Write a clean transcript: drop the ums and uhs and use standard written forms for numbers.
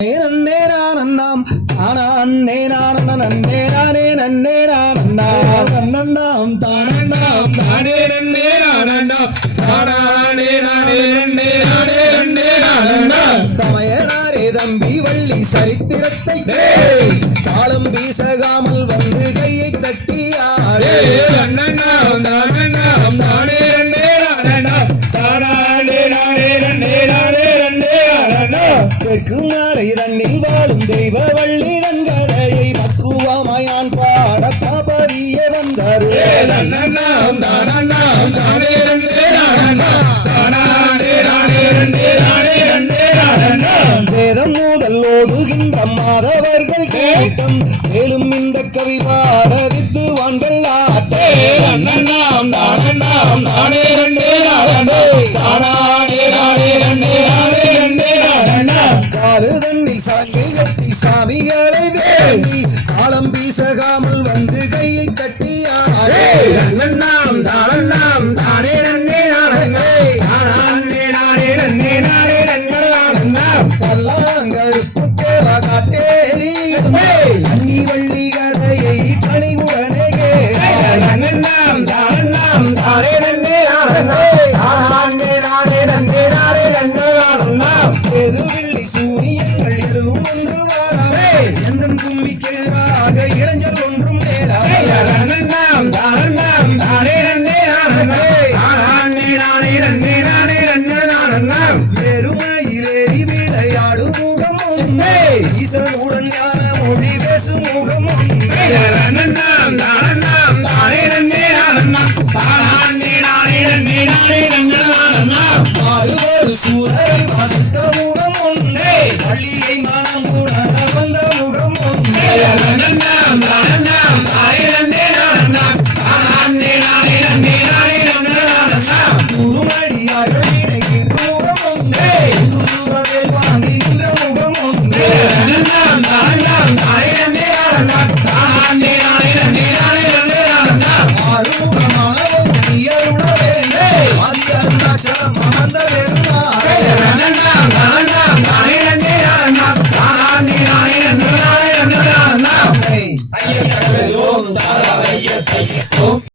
நன்னே நானண்ணாம் தானே நானே நானே நன்னே நானண்ணாம் நன்னண்ணாம் தானண்ணாம் தானே நன்னே நானண்ணாம் தானே நானே நன்னே நானே நன்னே நானண்ணாம் தமையனாரே தம்பி வள்ளி சரித்திரத்தை தாளம் வீசகாமல் வந்து கையை தட்டியாரே நன்னண்ணாம் தானண்ணாம் தானே நன்னே நானண்ணாம் தானே நானே நன்னே நானே நன்னே நானண்ணாம் கேட்கும் நாளை தன்னில் வாழும் தெய்வ வள்ளி தங்கரையை பக்குவமாயான் பாட காபரிய வந்தாரே நன்னண்ணாம் தானண்ணாம் தானே நன்னே நானண்ணாம் தானே நானே நன்னே நானே நன்னே நானண்ணாம் வேதம் முதல் ஓடுகின்ற மாதவர்கள் கூட்டம் மேலும் இந்த கவி பாட வித்துவான்கள் ஆட்டே நன்னண்ணாம் தானண்ணாம் தானே நன்னே நானண்ணாம் தானே நானே நன்னே நானே நன்னே நானண்ணாம் காலு தண்ணில் சாங்கை கட்டி சாமிகளை வேண்டி காலம் வீசகாமல் வந்து கையை தட்டியாரே நன்னண்ணாம் தானண்ணாம் தானே நன்னே நானண்ணாம் தானே நானே நன்னே நானே நன்னே நானண்ணாம் பல்லாங்கருப்பு தேவ காட்டேரி அன்னி வள்ளி கதையை பணிவுடனே நன்னண்ணாம் தானண்ணாம் தானே நன்னே நானண்ணாம் தானே நானே நன்னே நானே நன்னே நானண்ணாம் எதுவில்லி சூரியங்கள் எதுவும் ஒன்று வாழவே எந்த